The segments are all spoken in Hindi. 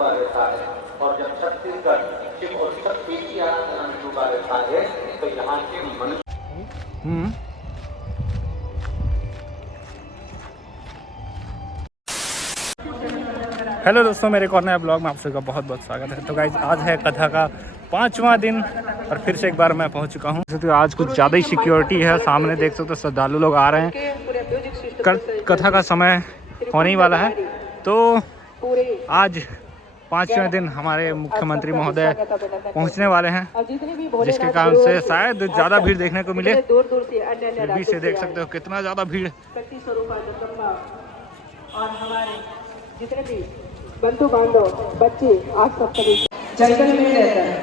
हेलो दोस्तों, मेरे एक और नया ब्लॉग में आप सबका बहुत बहुत स्वागत है। तो गाइज, आज है कथा का 5वां दिन और फिर से एक बार मैं पहुंच चुका हूं। तो आज कुछ ज़्यादा ही सिक्योरिटी है। सामने देख सकते हो श्रद्धालु लोग आ रहे हैं। कथा का समय होने ही वाला है। तो आज 5वें दिन हमारे मुख्यमंत्री महोदय पहुंचने वाले हैं, जिसके कारण से शायद ज़्यादा भीड़ देखने को मिले। फिर भी से देख सकते हो कितना ज़्यादा भीड़। और हमारे जितने भी बंधु बांधव बच्चे आज सब सभी जंगल में रहता है,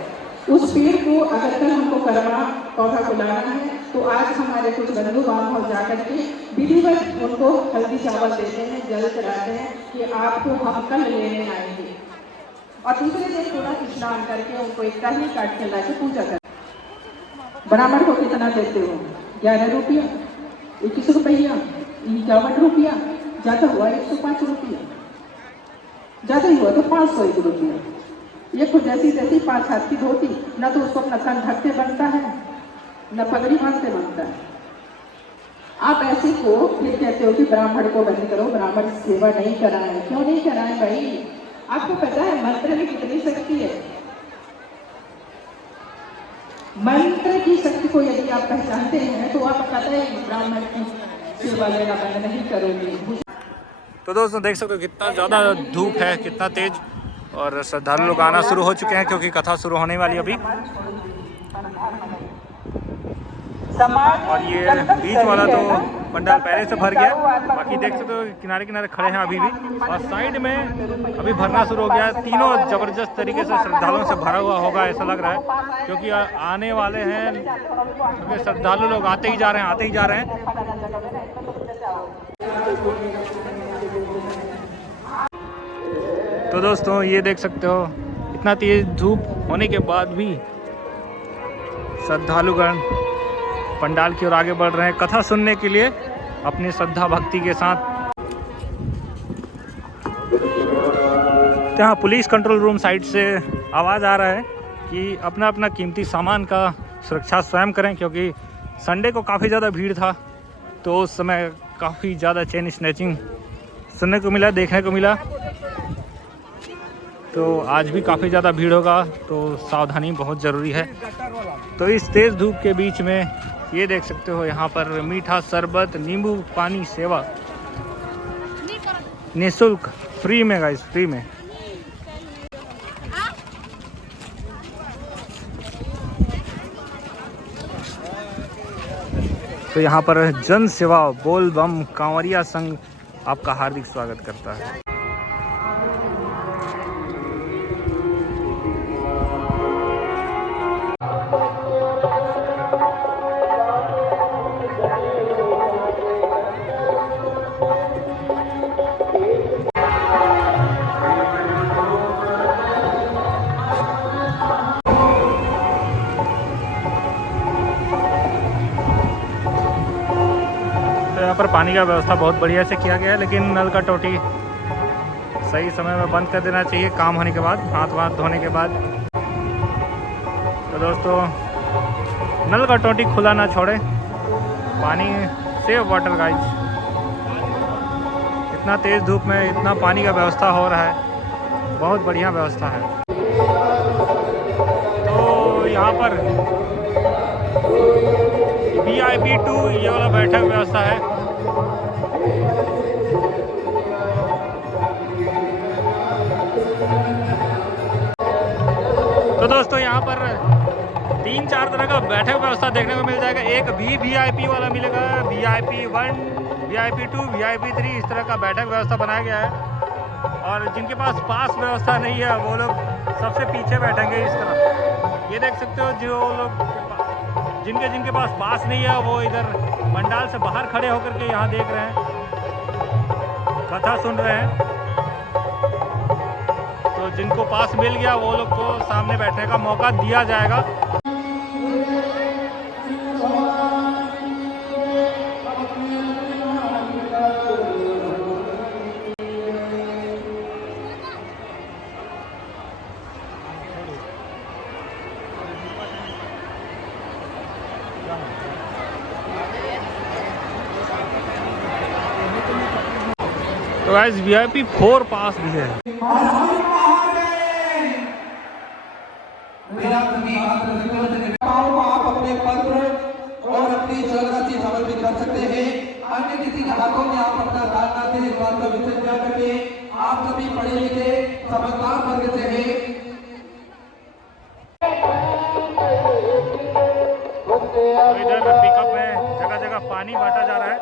उस पेड़ को अगर कल हमको करमा पौधा को लाना है तो आज हमारे कुछ बंधु बांधव जाकर के विधिवत उनको हल्दी चावल देते हैं, जल चढ़ाते हैं कि आपको हम कल लेने आएंगे। और दूसरे दिन पूरा स्नान करके उनको एक टहनी काट के लाके पूजा कर। ब्राह्मण को कितना देते हो? 11 रुपया, 21 रुपया, 51 रुपया, ज्यादा हुआ 105 रुपया, ज्यादा ही हुआ तो 501 रुपया। एक तो जैसी जैसी 5 हाथ की धोती, न तो उसको अपना कान ढकते बनता है, न पगड़ी बांधते बनता है। आप ऐसे को फिर कहते हो कि ब्राह्मण को बंद करो, ब्राह्मण सेवा नहीं कराए। क्यों नहीं कराए भाई? आपको पता है मंत्र में कितनी शक्ति है? मंत्र की शक्ति को यदि आप पहचानते हैं तो आप पता है ब्राह्मण की सेवा लेना बंद नहीं करोगे। तो दोस्तों देख सकते हो कितना ज़्यादा धूप है, कितना तेज, और श्रद्धालु लोग आना शुरू हो चुके हैं क्योंकि कथा शुरू होने वाली अभी। और ये बीच वाला तो पंडाल पहले से भर गया, बाकी देख सकते हो किनारे किनारे खड़े हैं अभी भी। और साइड में अभी भरना शुरू हो गया है। तीनों ज़बरदस्त तरीके से श्रद्धालुओं से भरा हुआ होगा ऐसा लग रहा है, क्योंकि आने वाले हैं, क्योंकि श्रद्धालु लोग आते ही जा रहे हैं, आते ही जा रहे हैं। तो दोस्तों ये देख सकते हो इतना तेज धूप होने के बाद भी श्रद्धालुगण पंडाल की ओर आगे बढ़ रहे हैं कथा सुनने के लिए अपनी श्रद्धा भक्ति के साथ। यहाँ पुलिस कंट्रोल रूम साइड से आवाज़ आ रहा है कि अपना अपना कीमती सामान का सुरक्षा स्वयं करें, क्योंकि संडे को काफ़ी ज़्यादा भीड़ था तो उस समय काफ़ी ज़्यादा चेन स्नैचिंग सुनने को मिला, देखने को मिला। तो आज भी काफ़ी ज़्यादा भीड़ होगा, तो सावधानी बहुत ज़रूरी है। तो इस तेज़ धूप के बीच में ये देख सकते हो यहाँ पर मीठा शरबत, नींबू पानी सेवा निःशुल्क, फ्री में गाइस, फ्री में। तो यहाँ पर जन सेवा बोल बम कांवरिया संघ आपका हार्दिक स्वागत करता है। यहाँ पर पानी का व्यवस्था बहुत बढ़िया से किया गया है, लेकिन नल का टोटी सही समय में बंद कर देना चाहिए काम होने के बाद, हाथ वाथ धोने के बाद। तो दोस्तों नल का टोटी खुला ना छोड़े, पानी सेव वाटर गाइज। इतना तेज़ धूप में इतना पानी का व्यवस्था हो रहा है, बहुत बढ़िया व्यवस्था है। तो यहाँ पर VIP 2 ये वाला बैठक व्यवस्था है। तो दोस्तों यहाँ पर 3-4 तरह का बैठक व्यवस्था देखने को मिल जाएगा। एक भी VIP वाला मिलेगा, VIP 1, VIP 2, VIP 3, इस तरह का बैठक व्यवस्था बनाया गया है। और जिनके पास पास व्यवस्था नहीं है वो लोग सबसे पीछे बैठेंगे इस तरह। ये देख सकते हो जो लोग जिनके पास पास नहीं है वो इधर पंडाल से बाहर खड़े होकर के यहाँ देख रहे हैं, कथा सुन रहे हैं। तो जिनको पास मिल गया वो लोग को सामने बैठने का मौका दिया जाएगा। गाइस VIP 4 पास भी है। आप अपने पत्र और अपनी जरूरत समर्पित कर सकते हैं। अन्य किसी के हाथों में आप अपना दान ना दें, इस बात का विशेष ध्यान रखें। आप सभी पढ़े लिखे समझदार वर्ग से हैं। इधर पिकअप में जगह जगह पानी बांटा जा रहा है।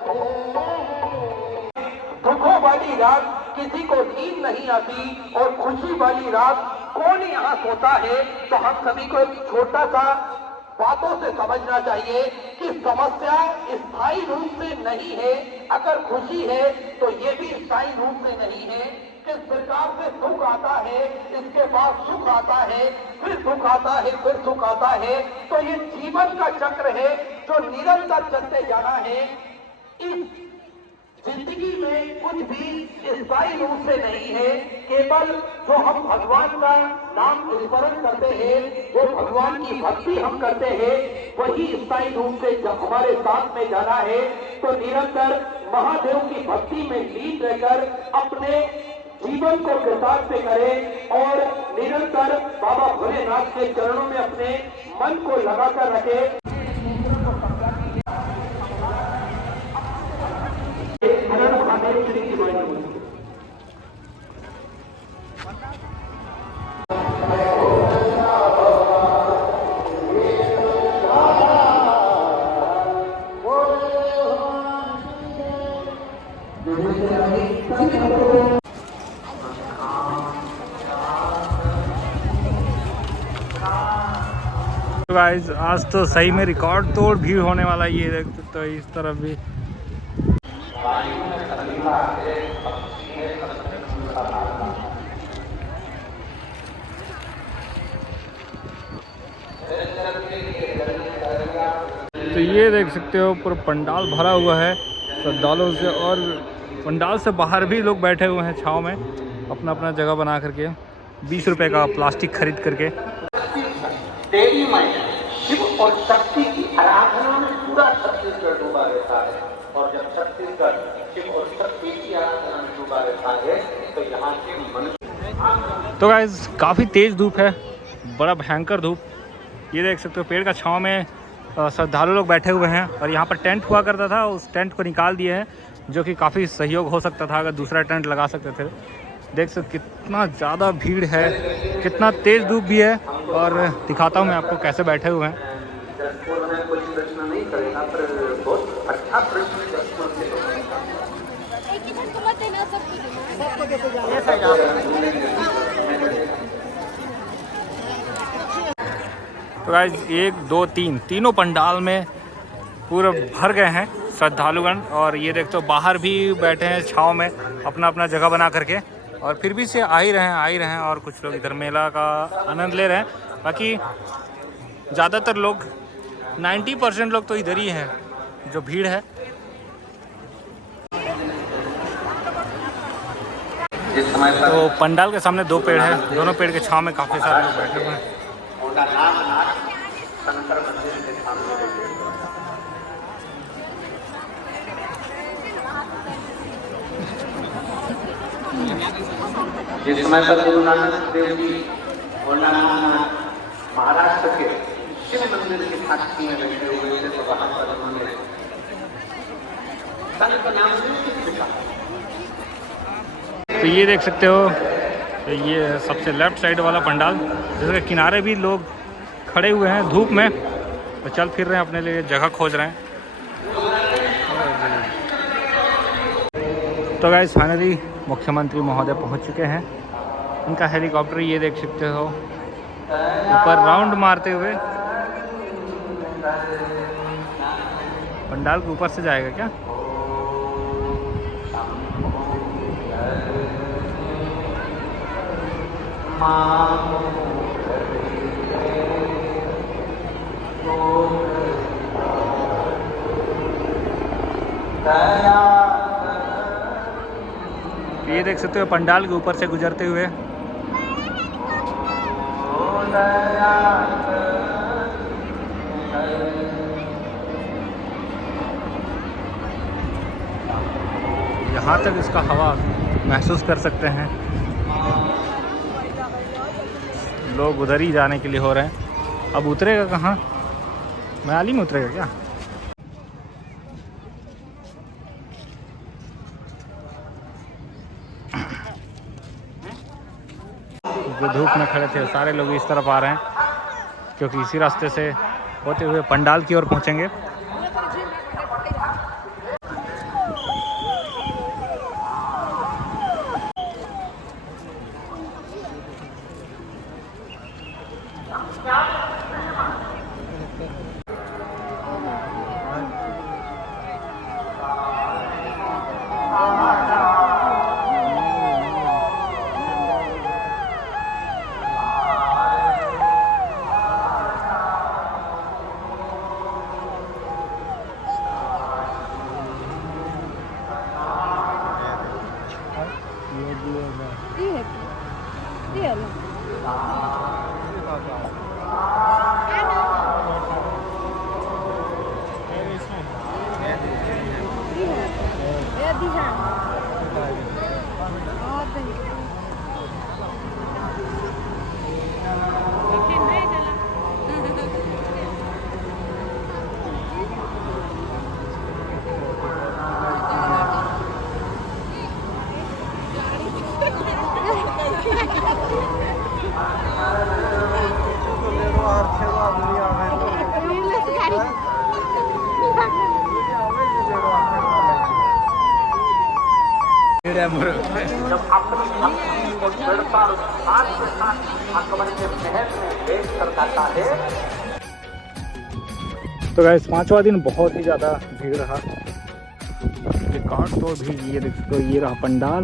दुखों वाली रात किसी को नींद नहीं आती और खुशी वाली रात कौन यहाँ सोता है। तो हम सभी को एक छोटा सा बातों से समझना चाहिए कि समस्या स्थायी रूप से नहीं है। अगर खुशी है तो ये भी स्थायी रूप से नहीं है। किस प्रकार से दुख आता है, इसके बाद सुख आता है, फिर दुख आता है, फिर सुख आता है। तो ये जीवन का चक्र है जो निरंतर चलते जाना है। इस जिंदगी में कुछ भी स्थायी रूप से नहीं है। केवल जो हम भगवान का नाम स्मरण करते हैं, जो भगवान की भक्ति हम करते हैं, वही स्थायी रूप से जब हमारे साथ में जाना है तो निरंतर महादेव की भक्ति में लीन रहकर अपने जीवन को कृतार्थ करें और निरंतर बाबा भोलेनाथ के चरणों में अपने मन को लगाकर रखें। तो गाइस आज तो सही में रिकॉर्ड तोड़ भीड़ होने वाला है। ये देख सकते हो इस तरफ भी। तो ये देख सकते हो पूरा पंडाल भरा हुआ है श्रद्धालुओं से, और पंडाल से बाहर भी लोग बैठे हुए हैं छाँव में अपना अपना जगह बना करके 20 रुपए का प्लास्टिक खरीद करके। देवी माई शिव और शक्ति की आराधना में पूरा छत्तीसगढ़ डूबा रहता है। और जब छत्तीसगढ़ शिव और शक्ति की आराधना में डूबा रहता है तो यहाँ के मनुष्य। तो गाइस काफ़ी तेज़ धूप है, बड़ा भयंकर धूप। ये देख सकते हो पेड़ का छाँव में श्रद्धालु लोग बैठे हुए हैं, और यहाँ पर टेंट हुआ करता था, उस टेंट को निकाल दिए हैं, जो कि काफ़ी सहयोग हो सकता था अगर दूसरा टेंट लगा सकते थे। देख सकते कितना ज़्यादा भीड़ है, कितना तेज़ धूप भी है, और दिखाता हूँ मैं आपको कैसे बैठे हुए हैं। कोई प्रश्न नहीं करेगा, पर बहुत अच्छा प्रश्न तो गाइस 1 2 3 तीनों पंडाल में पूरे भर गए हैं श्रद्धालुगण, और ये देख तो बाहर भी बैठे हैं छाँव में अपना अपना जगह बना करके, और फिर भी से आ ही रहे हैं और कुछ लोग इधर मेला का आनंद ले रहे हैं। बाकी ज़्यादातर लोग 90% लोग तो इधर ही हैं जो भीड़ है। तो पंडाल के सामने 2 पेड़ है, दोनों पेड़ के छाँव में काफ़ी सारे लोग बैठे हुए हैं। जिस समय पर गुरु नानक देव जी महाराष्ट्र के शिव मंदिर की साक्षी में बैठे हुए थे, तो वहां पर उन्होंने संत नाम लिखा। तो ये देख सकते हो, ये सबसे लेफ्ट साइड वाला पंडाल, जिसके किनारे भी लोग खड़े हुए हैं धूप में, तो चल फिर रहे हैं, अपने लिए जगह खोज रहे हैं। तो गाइस फाइनली मुख्यमंत्री महोदय पहुंच चुके हैं। इनका हेलीकॉप्टर ये देख सकते हो ऊपर राउंड मारते हुए। पंडाल के ऊपर से जाएगा क्या? ये देख सकते हो पंडाल के ऊपर से गुजरते हुए। यहाँ तक इसका हवा महसूस कर सकते हैं। लोग उधर ही जाने के लिए हो रहे हैं। अब उतरेगा कहाँ? मनाली में उतरेगा क्या? जो धूप में खड़े थे सारे लोग इस तरफ आ रहे हैं, क्योंकि इसी रास्ते से होते हुए पंडाल की ओर पहुंचेंगे। जब अपनी शक्ति को दृढ़ता और उत्साह के साथ आक्रमण के महल में पेश कर जाता है। तो गाइस 5वां दिन बहुत ही ज़्यादा भीड़ रहा। रिकॉर्ड तो भी ये देख सकते हो, ये रहा पंडाल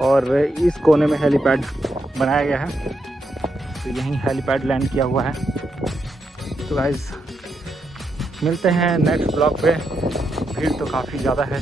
और इस कोने में हेलीपैड बनाया गया है, तो यहीं हेलीपैड लैंड किया हुआ है। तो गाइस मिलते हैं नेक्स्ट ब्लॉग पे। भीड़ तो काफ़ी ज़्यादा है।